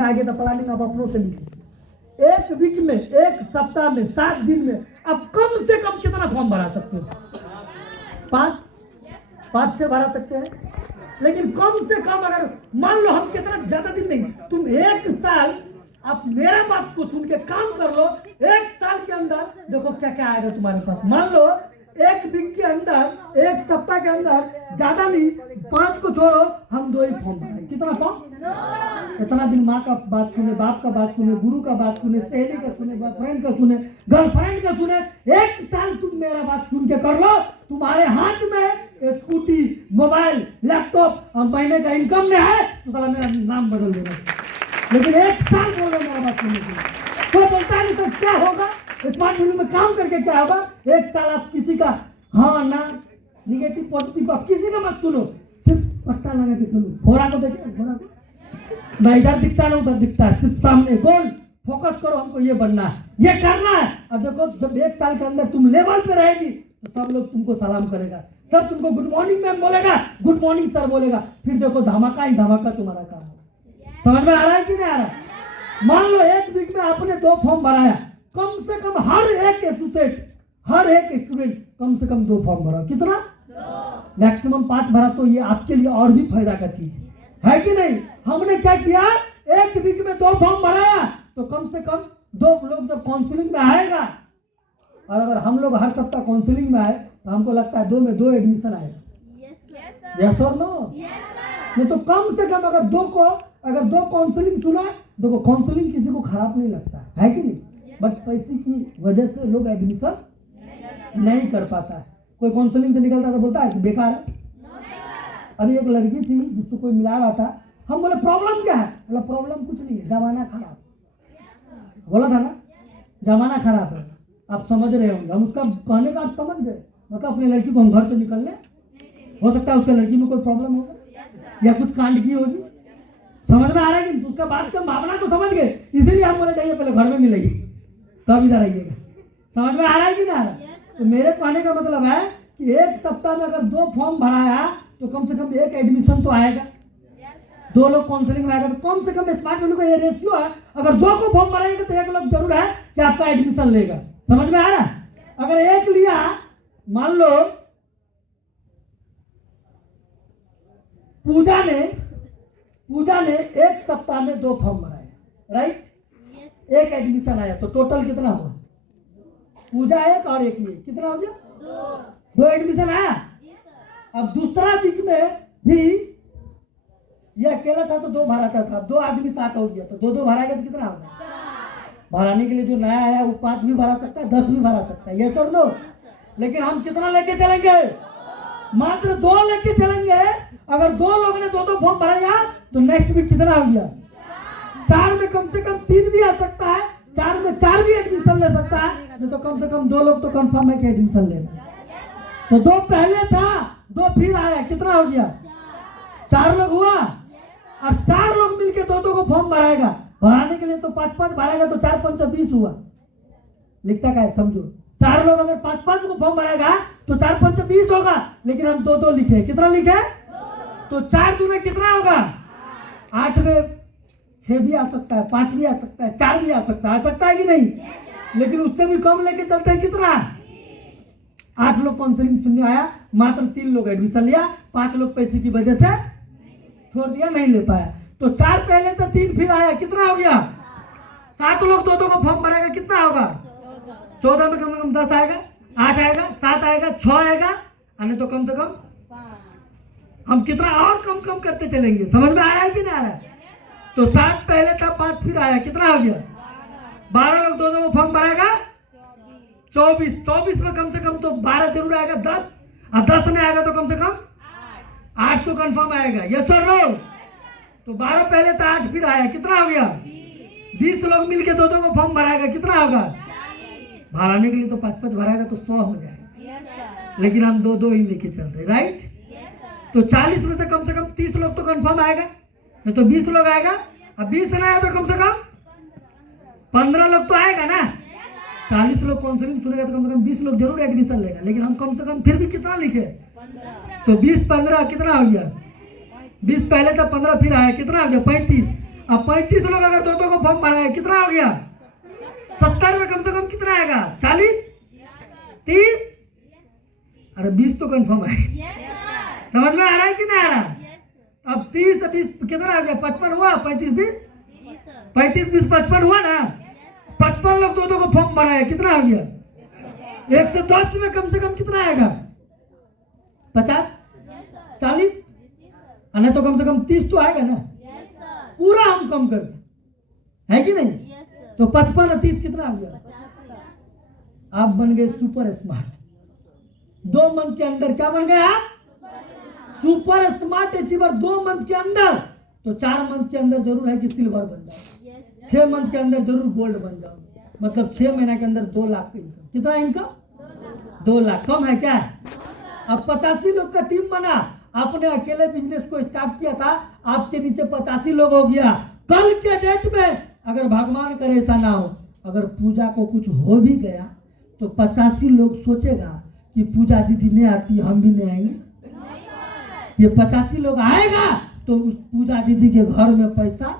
में आगे तो प्लानिंग आप अपनों से लिखिए। एक वीक में, एक सप्ताह में, 7 दिन में आप कम से कम कितना फॉर्म भरा सकते हो? 5 से भरा सकते हैं। लेकिन कम से कम अगर मान लो हम कितना ज्यादा दिन नहीं, तुम 1 साल आप मेरा बात को सुन के काम कर लो। 1 साल के अंदर देखो क्या क्या आएगा तुम्हारे पास। मान लो 1 वीक के अंदर, 1 सप्ताह के अंदर, ज्यादा नहीं, 5 को छोड़ो, हम 2 ही फॉर्म भराए। कितना फॉर्म? इतना दिन माँ का बात सुने, बाप का बात सुने, गुरु का बात सुने, सहेली का सुने, बॉयफ्रेंड का सुने, गर्लफ्रेंड का सुने। 1 साल तुम मेरा बात सुन के कर लो, तुम्हारे हाथ में स्कूटी, मोबाइल, लैपटॉप और महीने का इनकम में है तो साला मेरा नाम बदल देना। लेकिन 1 साल बोलो मेरा बात सुनने के लिए। तो बोलता है तो क्या होगा? स्मार्ट मीडिया में काम करके क्या होगा? 1 साल आप किसी का हाँ ना, निगेटिव पॉजिटिव आप किसी का मत सुनो, सिर्फ पट्टा लगा के सुनो। घोड़ा को देखिए, घोड़ा को ना इधर दिखता ना उधर दिखता है, सिर्फ सामने गोल फोकस करो, हमको ये बनना है, ये करना है। अब देखो जब 1 साल के अंदर तुम लेवल पे रहेगी तो सब लोग तुमको सलाम करेगा, सब तुमको गुड मॉर्निंग मैम बोलेगा, गुड मॉर्निंग सर बोलेगा। फिर देखो धमाका ही धमाका तुम्हारा काम है। समझ में आ रहा है कि नहीं आ रहा? मान लो 1 वीक में आपने 2 फॉर्म भराया, कम से कम हर एक एसोसिएट, हर एक स्टूडेंट कम से कम 2 फॉर्म भरा। कितना? मैक्सिमम 5 भरा तो ये आपके लिए और भी फायदा का चीज है कि नहीं? हमने क्या किया, 1 वीक में 2 फॉर्म भराया तो कम से कम 2 लोग जब काउंसलिंग में आएगा, और अगर हम लोग हर सप्ताह काउंसलिंग में आए तो हमको लगता है 2 में 2 एडमिशन आएगा। यस और नो? नहीं तो कम से कम अगर 2 काउंसलिंग सुना, देखो काउंसलिंग किसी को खराब नहीं लगता है कि नहीं, बट पैसे की वजह से लोग एडमिशन नहीं कर पाता है। कोई काउंसलिंग से निकलता तो बोलता है कि बेकार है। अभी एक लड़की थी जिसको कोई मिला रहा था, हम बोले प्रॉब्लम क्या है? बोला प्रॉब्लम कुछ नहीं है, जमाना खराब। बोला था ना जमाना खराब है, आप समझ रहे होंगे। हम उसका कहने का आप समझ गए, मतलब अपनी लड़की को हम घर से निकलने, हो सकता है उसके लड़की में कोई प्रॉब्लम होगा या कुछ कांड की होगी। समझ में आ रहा है कि उसका बात का भावना तो समझ गए, इसीलिए हम बोले जाइए पहले घर में मिलेगी तब इधर आइएगा। समझ में आ रहा है कि ना? तो मेरे कहने का मतलब है कि 1 सप्ताह में अगर 2 फॉर्म भराया तो कम से कम 1 एडमिशन तो आएगा। 2 लोग काउंसलिंग में आएगा तो कम से कम स्मार्ट मीडिया का ये रेशियो है, अगर 2 को फॉर्म भराएगा तो 1 लोग जरूर है कि आपका एडमिशन लेगा। समझ में आ रहा है? अगर 1 लिया, मान लो पूजा ने 1 सप्ताह में 2 फॉर्म भराया, राइट? 1 एडमिशन आया तो टोटल कितना हुआ? पूजा 1 और 1 लिए कितना हो गया? 2 एडमिशन आया। अब दूसरा वीक में भी ये अकेला था तो 2 भराता था, 2 आदमी 7 हो गया तो 2 भराएगा तो कितना होगा? भराने के लिए जो नया आया वो 5 भी भरा सकता है, 10 भी भरा सकता है। ये सर नो, लेकिन हम कितना लेके चलेंगे? मात्र 2 लेके चलेंगे। अगर 2 लोग ने 2 फॉर्म भराया तो नेक्स्ट वीक कितना हो गया? 4 में कम से कम 3 भी आ सकता है, 4 में 4 भी एडमिशन ले सकता है, नहीं तो कम से कम 2 लोग तो कंफर्म है कि एडमिशन लेना। तो 2 पहले था, 2 फिर आया, कितना हो गया? 4 लोग हुआ। और 4 लोग मिलके 2 को फॉर्म भराएगा। भराने के लिए तो 5 भराएगा तो 4 5 20 हुआ। लिखता क्या है समझो, 4 लोग अगर 5 को फॉर्म भराएगा तो 4 5 20 होगा, लेकिन हम 2 लिखे। कितना लिखे? तो 4 दूने कितना होगा? 8 में 6 भी आ सकता है, 5 भी आ सकता है, 4 भी आ सकता है कि नहीं? लेकिन उससे भी कम लेके चलते हैं। कितना? 8 लोग काउंसलिंग सुनने आया, मात्र 3 लोग एडमिशन लिया, 5 लोग पैसे की वजह से छोड़ दिया, नहीं ले पाया। तो 4 पहले तो 3 फिर आया, कितना हो गया? 7 लोग 2 को फॉर्म भरेगा, कितना होगा? 14 में कम से कम 10 आएगा, 8 आएगा, 7 आएगा, 6 आएगा, नहीं तो कम से कम हम कितना और कम करते चलेंगे। समझ में आ रहा है कि नहीं आ रहा है? तो 7 पहले था, 5 फिर आया, कितना हो गया? 12 लोग 2 को फॉर्म भरेगा, 24 में कम से कम तो 12 जरूर आएगा, 10 और 10 नहीं आएगा तो कम से कम 8 तो कंफर्म आएगा। यस और नो? तो 12 पहले था, 8 फिर आया, कितना हो गया? 20 लोग मिलके 2 को फॉर्म भराएगा, कितना होगा? भराने के लिए तो 5 भराएगा तो 100 हो जाएगा, लेकिन हम 2 ही लेके चल रहे, राइट? तो 40 में से कम 30 लोग तो कंफर्म आएगा, नहीं तो 20 लोग आएगा, अब 20 नहीं आया तो कम से कम 15 लोग तो आएगा ना। 40 लोग काउंसलिंग सुनेगा तो कम से कम 20 लोग जरूर एडमिशन लेगा, लेकिन हम कम से कम फिर भी कितना लिखे? तो 20 15 कितना हो गया? 20 पहले था, 15 फिर आया, कितना हो गया? 35 अब 35 लोग अगर दो को फॉर्म भरा है, कितना हो गया? 70 में कम से कम कितना आएगा? 40, 30, अरे 20 तो कंफर्म है। समझ में आ रहा है कि नहीं आ रहा? अब 30 कितना आ गया? 55 हुआ, 35 20, 35 20 55 हुआ ना। 55 लोग दो को फॉर्म भरा है, कितना हो गया? 110 में कम से कम कितना आएगा? 50, 40, नहीं तो कम से कम 30 तो आएगा ना। पूरा हम कम करते है कि नहीं? तो 55 और 30 कितना आ गया? आप बन गए सुपर स्मार्ट। 2 मंथ के अंदर क्या बन गए आप? Super smart achiever. 2 मंथ के अंदर। तो 4 मंथ के अंदर जरूर है कि सिल्वर बन जाओ, 6 मंथ के अंदर जरूर गोल्ड बन जाओ। मतलब 6 महीने के अंदर 2 लाख का इनकम। कितना इनकम? 2 लाख। कम है क्या? अब 85 लोग का टीम बना। आपने अकेले बिजनेस को स्टार्ट किया था, आपके नीचे 85 लोग हो गया। कल के डेट में अगर भगवान करे ऐसा ना हो, अगर पूजा को कुछ हो भी गया तो 85 लोग सोचेगा कि पूजा दीदी नहीं आती, हम भी नहीं आएंगे। ये 85 लोग आएगा तो उस पूजा दीदी के घर में पैसा,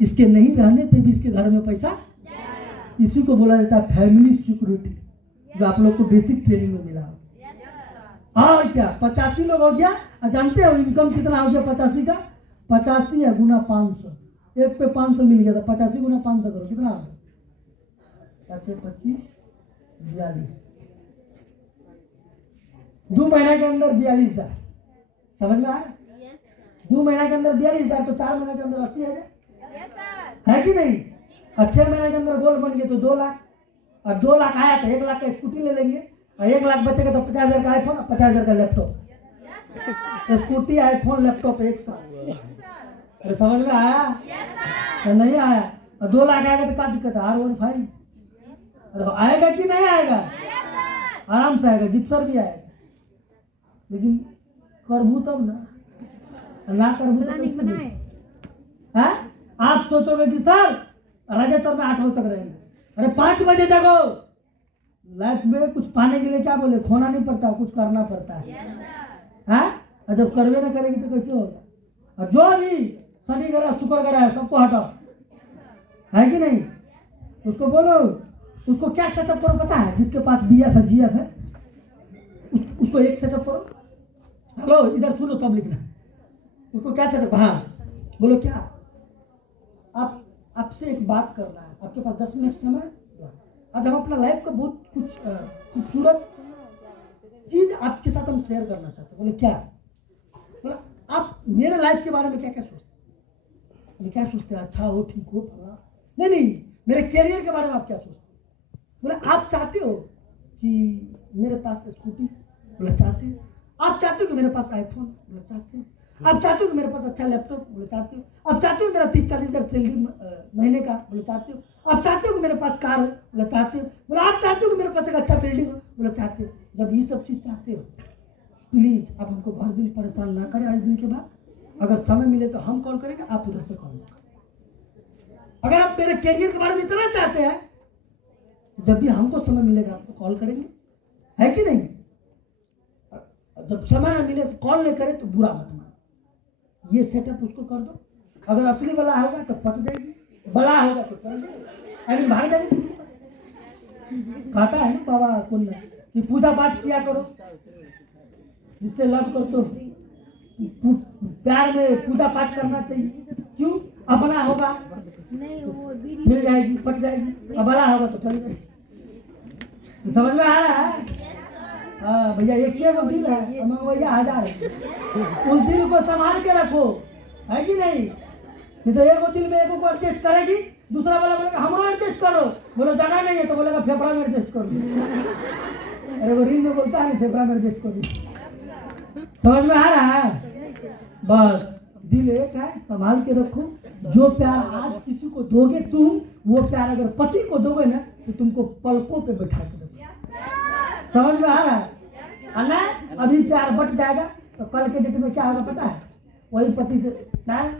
इसके नहीं रहने पे भी इसके घर में पैसा। इसी को बोला जाता है फैमिली सिक्योरिटी, जो आप लोग को बेसिक ट्रेनिंग में मिला। और क्या 85 लोग हो गया। जानते हो इनकम कितना हो गया 85 का? 85 है गुना 500, एक पे 500 मिल गया था। 85 गुना 500 करो, कितना हो गया? 25, 42। 2 महीने के अंदर 42,000। समझ में आया? 2 महीने के अंदर 42,000 तो 4 महीने के अंदर 80,000 है कि नहीं? 6 महीने के अंदर गोल्ड बन गए तो 2 लाख। और 2 लाख आया तो 1 लाख का स्कूटी ले लेंगे, और 1 लाख बचेगा तो 50,000 का आईफोन, 50,000 का लैपटॉप। स्कूटी, आईफोन, लैपटॉप एक साथ। अरे समझ में आया? तो नहीं आया? और 2 लाख आएगा तो क्या दिक्कत है? R15 अरे आएगा कि नहीं आएगा? आराम से आएगा, जिप्सर भी आएगा। लेकिन करबू तब ना करबू तो कैसे बनाए? आप सोचोगे कि सर राजेश्वर में 8 बजे तक रहेंगे। अरे 5 बजे जगो। लाइफ में कुछ पाने के लिए क्या बोले, खोना नहीं पड़ता, कुछ करना पड़ता है। और जब करवे ना करेगी तो कैसे होगा? और जो भी शनि ग्रह शुक्र ग्रह है सबको हटाओ, है कि नहीं? उसको बोलो, उसको क्या सेटअप करो पता है? जिसके पास BF है, GF है, उसको एक सेटअप करो। हेलो इधर सुनो तब लिखना। उसको क्या सेटअप? हाँ बोलो क्या? आपसे एक बात करना है, आपके पास 10 मिनट समय। आज हम अपना लाइफ का बहुत कुछ खूबसूरत चीज आपके साथ हम शेयर करना चाहते हैं। बोले क्या? बोला आप मेरे लाइफ के बारे में क्या क्या सोचते हैं? बोले क्या सोचते हैं? अच्छा हो, ठीक हो, नहीं, मेरे कैरियर के बारे में आप क्या सोचते हैं? बोले आप चाहते हो कि मेरे पास स्कूटी? बोले चाहते हैं। आप चाहते हो कि मेरे पास आईफोन? बोले चाहते हैं। आप चाहते हो कि मेरे पास अच्छा लैपटॉप? बोले चाहते हो। आप चाहते हो मेरा 30-40 हज़ार सैलरी महीने का? बोले चाहते हो। आप चाहते हो कि मेरे पास कार हो? बोले चाहते हो। बोले आप चाहते हो कि मेरे पास एक अच्छा बिल्डिंग हो? बोले चाहते हो। जब ये सब चीज चाहते हो, प्लीज आप हमको भर दिन परेशान ना करें। आज दिन के बाद अगर समय मिले तो हम कॉल करेंगे, आप उधर से कॉल करें। अगर आप मेरे कैरियर के बारे में इतना चाहते हैं, जब भी हमको समय मिलेगा आपको कॉल करेंगे, है कि नहीं? जब समय ना मिले तो कॉल नहीं करे तो बुरा मत मानो। ये सेटअप उसको कर दो। अगर असली वाला होगा तो पट जाएगी, बड़ा होगा तो चल जाएगी, अभी भाग जाएगी। कहता है ना बाबा कुंड कि पूजा पाठ किया करो, जिससे लव कर तो प्यार में पूजा पाठ करना चाहिए। क्यों? अपना होगा मिल जाएगी, पट जाएगी, और बड़ा होगा तो चल जाएगी। समझ में आ रहा है? हाँ भैया, एक वो दिल है, भैया 1000 है। उस दिल को संभाल के रखो, है कि नहीं? तो एक दिल में एक को एडजस्ट करेगी, दूसरा वाला बोलेगा हमारा एडजस्ट करो। बोलो जगह नहीं है तो बोलेगा फेफड़ा में एडजस्ट करो। अरे वो रिंग में बोलता है फेफड़ा में एडजस्ट करो। समझ में आ रहा है? बस दिल एक है, संभाल के रखो। जो प्यार आज किसी को दोगे तुम, वो प्यार अगर पति को दोगे ना तो तुमको पलकों पे बैठा के दोगे। समझ में आ रहा है? ना अभी प्यार बट जाएगा तो कल के डेट में क्या होगा पता है? वही पति से प्यार।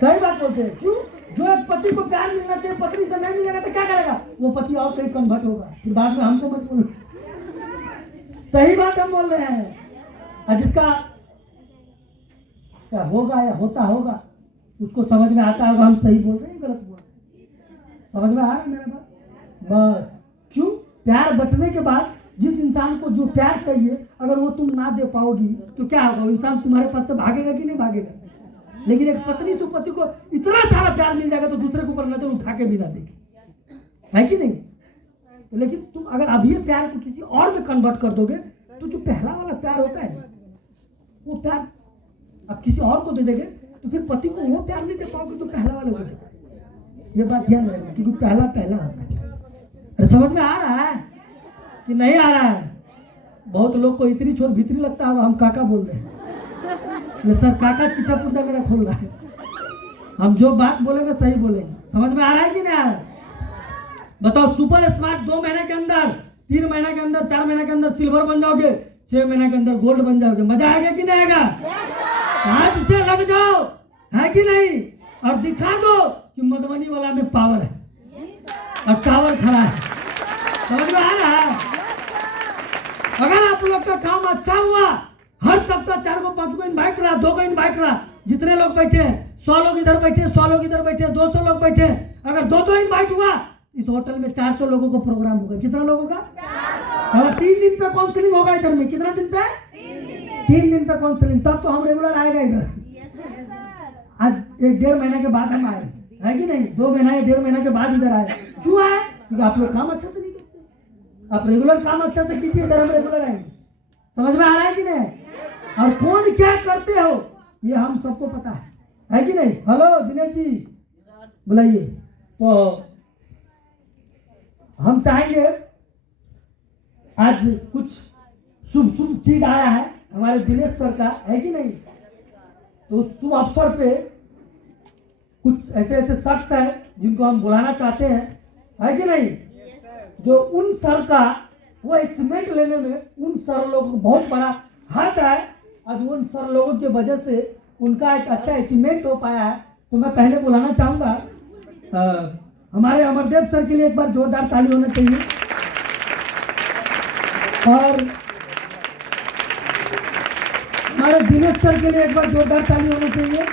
सही बात बोलते हैं। क्यों? जो एक पति को प्यार मिलना चाहिए, पत्नी से नहीं मिलेगा तो क्या करेगा? वो पति और कहीं कन्वर्ट होगा, फिर बाद में हमको मत बोलो। सही बात हम बोल रहे हैं। और जिसका क्या होगा या होता होगा, उसको समझ में आता होगा हम सही बोल रहे हैं गलत बोल रहे हैं। समझ में आ रहा है मेरा बात? बस क्यों, प्यार बंटने के बाद जिस इंसान को जो प्यार चाहिए अगर वो तुम ना दे पाओगी तो क्या होगा, वो इंसान तुम्हारे पास से भागेगा कि नहीं भागेगा? लेकिन एक पत्नी से पति को इतना सारा प्यार मिल जाएगा तो दूसरे के ऊपर नजर उठा के भी ना देगी, है कि नहीं? तो लेकिन तुम अगर अभी ये प्यार को किसी और में कन्वर्ट कर दोगे तो जो पहला वाला प्यार होता है वो प्यार अब किसी और को दे देंगे तो फिर पति को वो प्यार नहीं दे पाओगे तो पहला वाले को दे पाओगे। ये बात ध्यान रखना, क्योंकि पहला पहला होता है। अरे समझ में आ रहा है कि नहीं आ रहा है? बहुत लोग को इतनी छोर भीतरी लगता है, हम काका बोल रहे हैं। सर काका चिट्ठा पूजा मेरा खोल रहा है, हम जो बात बोलेंगे सही बोलेंगे। समझ में आ रहा है कि नहीं आ रहा है? बताओ, सुपर स्मार्ट 2 महीने के अंदर, 3 महीने के अंदर, 4 महीने के अंदर सिल्वर बन जाओगे, 6 महीने के अंदर गोल्ड बन जाओगे। मजा आएगा कि नहीं आएगा? आज से लग जाओ, है कि नहीं? और दिखा दो कि मधुबनी वाला में पावर है और टावर खड़ा है। समझ में आ रहा है? अगर आप लोग का काम अच्छा हुआ, हर सप्ताह 4 को 5 को इनवाइट रहा, 2 को इनवाइट रहा, जितने लोग बैठे हैं 100 लोग इधर बैठे, 100 लोग इधर बैठे, 200 लोग बैठे, अगर 2 इनवाइट हुआ इस होटल में 400 लोगों को प्रोग्राम होगा। कितना लोगों का? 400। 3 दिन पे काउंसलिंग होगा इधर में। कितना दिन पे? 3 दिन पे काउंसलिंग। तब तो हम रेगुलर आएगा इधर। आज 1-1.5 महीने के बाद हम आए, है कि नहीं? 2 महीना या 1.5 महीना के बाद इधर आए। क्यों आए? क्योंकि आप लोग काम अच्छा से नहीं करते। आप रेगुलर काम अच्छा से कीजिए, इधर हम रेगुलर आएंगे। समझ में आ रहा है कि नहीं? और कौन क्या करते हो ये हम सबको पता है कि नहीं? हेलो दिनेश जी, बुलाइए। तो हम चाहेंगे आज कुछ शुभ शुभ चीज आया है हमारे दिनेश सर का, है कि नहीं? तो उस शुभ अवसर पे कुछ ऐसे ऐसे शख्स हैं जिनको हम बुलाना चाहते हैं, है कि नहीं? जो उन सर का वो एक्सपेरिमेंट लेने में उन सर लोगों को बहुत बड़ा हाथ है। आज उन सर लोगों की वजह से उनका एक अच्छा अचीवमेंट हो पाया है। तो मैं पहले बुलाना चाहूँगा हमारे अमरदेव सर के लिए एक बार जोरदार ताली होना चाहिए, और हमारे दिनेश सर के लिए एक बार जोरदार ताली होना चाहिए।